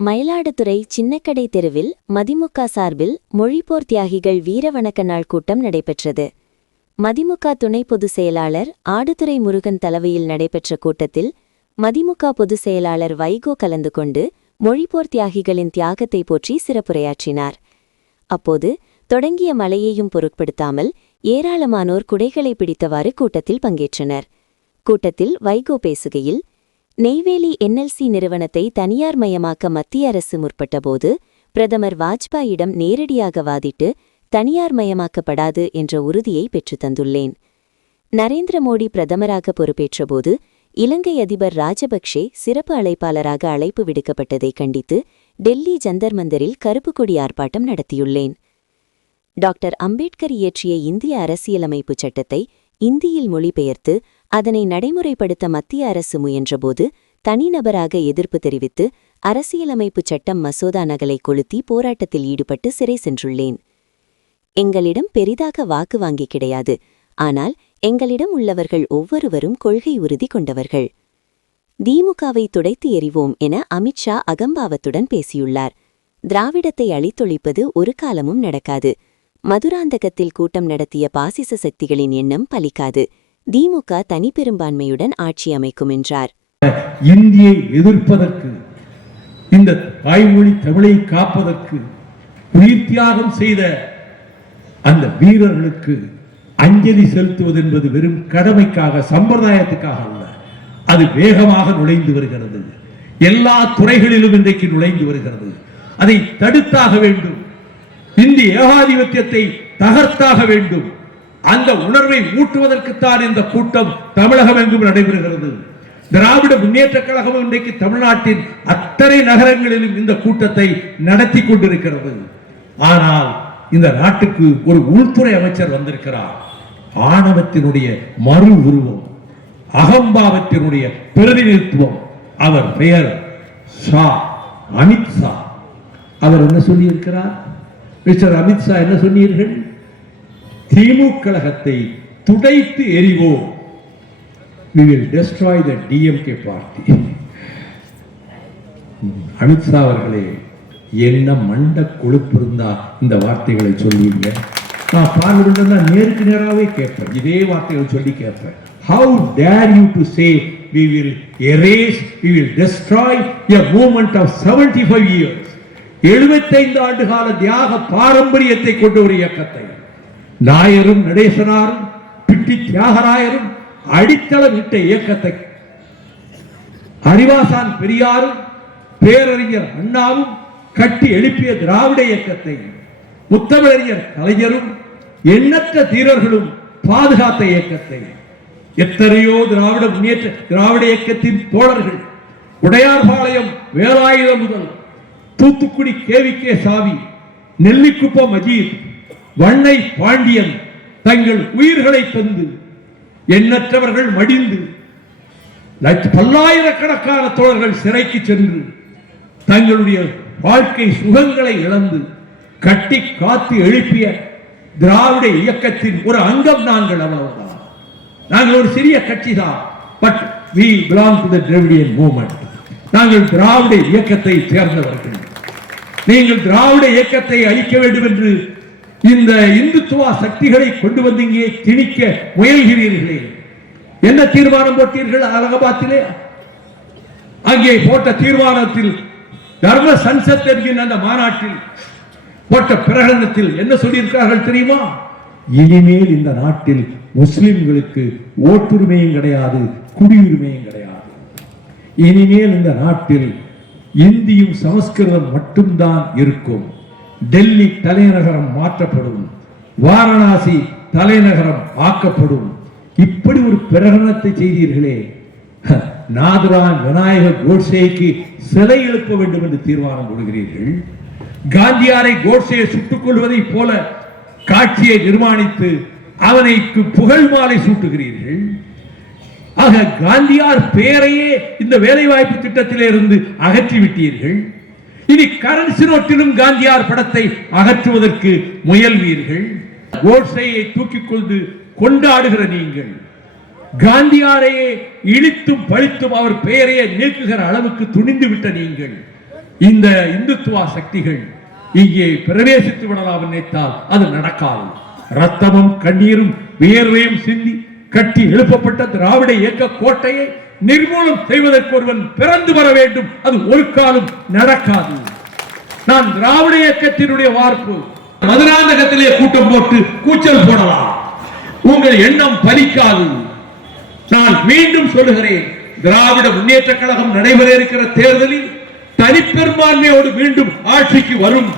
மயிலாடுதுறை சின்னக்கடை தெருவில் மதிமுக சார்பில் மொழிப்போர் தியாகிகள் வீரவணக்க நாள் கூட்டம் நடைபெற்றது. மதிமுக துணை பொதுச் செயலாளர் ஆடுதுறை முருகன் தலைமையில் நடைபெற்ற கூட்டத்தில் மதிமுக பொதுச் செயலாளர் வைகோ கலந்து கொண்டு மொழிப்போர் தியாகிகளின் தியாகத்தை போற்றி சிறப்புரையாற்றினார். அப்போது தொடங்கிய மழையையும் பொருட்படுத்தாமல் ஏராளமானோர் குடைகளை பிடித்தவாறு கூட்டத்தில் பங்கேற்றனர். கூட்டத்தில் வைகோ பேசுகையில் நெய்வேலி என்எல்சி நிறுவனத்தை தனியார் மயமாக்க மத்திய அரசு முற்பட்டபோது பிரதமர் வாஜ்பாயிடம் நேரடியாக வாதிட்டு தனியார் மயமாக்கப்படாது என்ற உறுதியை பெற்றுத் தந்துள்ளேன். நரேந்திர மோடி பிரதமராக பொறுப்பேற்றபோது இலங்கை அதிபர் ராஜபக்சே சிறப்பு அழைப்பாளராக அழைப்பு விடுக்கப்பட்டதை கண்டித்து டெல்லி ஜந்தர் மந்தரில் கருப்பு கொடி ஆர்ப்பாட்டம் நடத்தியுள்ளேன். டாக்டர் அம்பேத்கர் இயற்றிய இந்திய அரசியலமைப்புச் சட்டத்தை இந்தியில் மொழிபெயர்த்து அதனை நடைமுறைப்படுத்த மத்திய அரசு முயன்றபோது தனிநபராக எதிர்ப்பு தெரிவித்து அரசியலமைப்புச் சட்டம் மசோதா நகலை கொளுத்தி போராட்டத்தில் ஈடுபட்டு சிறை சென்றுள்ளேன். எங்களிடம் பெரிதாக வாக்கு வாங்கி கிடையாது. ஆனால் எங்களிடம் உள்ளவர்கள் ஒவ்வொருவரும் கொள்கை உறுதி கொண்டவர்கள். திமுகவை துடைத்து எறிவோம் என அமித்ஷா அகம்பாவத்துடன் பேசியுள்ளார். திராவிடத்தை அழித்தொழிப்பது ஒரு காலமும் நடக்காது. மதுராந்தகத்தில் கூட்டம் நடத்திய பாசிச சக்திகளின் எண்ணம் பலிக்காது. திமுக தனிப்பெரும்பான்மையுடன் ஆட்சி அமைக்கும் என்றார். இந்தியை எதிர்ப்பதற்கு இந்த தாய்மொழி தமிழை காப்பதற்கு உயிர் தியாகம் செய்த அந்த வீரர்களுக்கு அஞ்சலி செலுத்துவது என்பது வெறும் கடமைக்காக சம்பிரதாயத்துக்காக அல்ல. அது வேகமாக நுழைந்து வருகிறது. எல்லா துறைகளிலும் இன்றைக்கு நுழைந்து வருகிறது. அதை தடுத்தாக வேண்டும். இந்திய ஏகாதிபத்தியத்தை தகர்த்தாக வேண்டும். அந்த உணர்வை ஊட்டுவதற்குத்தான் இந்த கூட்டம் தமிழகம் எங்கும் நடைபெறுகிறது. திராவிட முன்னேற்ற கழகம் இன்றைக்கு தமிழ்நாட்டின் அத்தனை நகரங்களிலும் இந்த கூட்டத்தை நடத்தி கொண்டிருக்கிறது. ஆனால் இந்த நாட்டுக்கு ஒரு உள்துறை அமைச்சர் வந்திருக்கிறார். ஆணவத்தினுடைய மறு உருவம் அகம்பாவத்தினுடைய பிரதிநிதித்துவம். அவர் பெயர் ஷா அமித்ஷா அவர் என்ன சொல்லியிருக்கிறார்? மிஸ்டர் அமித்ஷா என்ன சொன்னீர்கள்? திமுக கழகத்தை துடைத்து எறிவோம். We will destroy the DMK party Amit Shah அவர்களே என்ன மண்ட கொழுப்பு இருந்தா இந்த வார்த்தைகளை சொல்லுவீங்க? நான் பார்லிமெண்ட் தான் நேருக்கு நேராகவே கேட்பேன். இதே வார்த்தைகளை சொல்லி கேட்பேன். How dare you to say we will erase we will destroy a moment of seventy five years எழுபத்தைந்து ஆண்டு கால தியாக பாரம்பரியத்தை கொண்ட ஒரு இயக்கத்தை. நாயரும் நடேசனாரும் பிட்டி தியாகராயரும் அடித்தளம் இட்ட இயக்கத்தை அறிவாசான் பெரியாரும் பேரறிஞர் அண்ணாவும் கட்டி எழுப்பிய திராவிட இயக்கத்தை முத்தமிழறிஞர் கலைஞரும் எண்ணற்ற தீரர்களும் பாதுகாத்த இயக்கத்தை எத்தனையோ திராவிட முன்னேற்ற திராவிட இயக்கத்தின் தோழர்கள் உடையார்பாளையம் வேலாயுதம் முதல் தூத்துக்குடி கேவிகே சாவி நெல்லிக்குப்பம் அஜீத் வண்ணை பாண்டியன் தங்கள் உயிர்களை தந்து எண்ணற்றவர்கள் மடிந்து லட்ச- பல்லாயிரக்கணக்கான தோழர்கள் சிறைக்கு சென்று தங்களுடைய வாழ்க்கை சுகங்களை இழந்து கட்டி காத்து எழுப்பிய திராவிட இயக்கத்தின் ஒரு அங்கம் நாங்கள் அவ்வளவுதான். நாங்கள் ஒரு சிறிய கட்சி தான் but we belong to the நாங்கள் திராவிட இயக்கத்தை சேர்ந்தவர்கள். நீங்கள் திராவிட இயக்கத்தை அழிக்க வேண்டும் என்று இந்த இந்துத்துவ சக்திகளை கொண்டு வந்து இங்கே திணிக்க முயல்கிறீர்களே. என்ன தீர்மானம் போட்டீர்கள் அலகாபாத்திலே? அங்கே போட்ட தீர்மானத்தில் தர்ம சன்சத் என்கின்ற அந்த மாநாட்டில் போட்ட பிரகடனத்தில் என்ன சொல்லியிருக்கார்கள் தெரியுமா? இனிமேல் இந்த நாட்டில் முஸ்லிம்களுக்கு ஓட்டுரிமையும் கிடையாது குடியுரிமையும் கிடையாது. இனிமேல் இந்த நாட்டில் இந்தியும் சமஸ்கிருதம் மட்டும்தான் இருக்கும். டெல்லி தலைநகரம் மாற்றப்படும். வாரணாசி தலைநகரம் ஆக்கப்படும். இப்படி ஒரு பிரகடனத்தை செய்தீர்களே. நாதுரான் விநாயகர் கோட்சேக்கு சிலை எழுப்ப வேண்டும் என்று தீர்மானம் கொள்கிறீர்கள் காந்தியாரை கோட்சேயை சுட்டுக் கொள்வதைப் போல காட்சியை நிர்மாணித்து அவனைக்கு புகழ் மாலை சூட்டுகிறீர்கள். ஆக காந்தியார் பெயரையே இந்த வேலைவாய்ப்பு திட்டத்திலிருந்து அகற்றிவிட்டீர்கள். அகற்றி விட்டீர்கள் இனி கரன்சி நோட்டிலும் காந்தியார் படத்தை அகற்றுவதற்கு முயல்வீர்கள். கோட்சையை தூக்கிக் கொண்டு கொண்டாடுகிற நீங்கள். காந்தியாரையே இழித்தும் பழித்தும் அவர் பெயரையே நீக்குகிற அளவுக்கு துணிந்து விட்ட நீங்கள். இந்த இந்துத்துவா சக்திகள் இங்கே பிரவேசித்து விடலாம் நினைத்தால் அது நடக்காது. ரத்தமும் கண்ணீரும் வியர்வையும் சிந்தி கட்டி எழுப்பப்பட்ட திராவிட இயக்க கோட்டையை நிர்மூலம் செய்வதற்கு ஒருவன் பிறந்து வர வேண்டும். அது ஒரு காலம் நடக்காது. நான் திராவிட இயக்கத்தினுடைய வார்ப்பு மதுராந்தகத்திலே கூட்டம் போட்டு கூச்சல் போடலாம். உங்கள் எண்ணம் பலிக்காது. நான் மீண்டும் சொல்லுகிறேன் திராவிட முன்னேற்ற கழகம் நடைபெற இருக்கிற தேர்தலில் தனிப்பெரும்பான்மையோடு மீண்டும் ஆட்சிக்கு வரும்.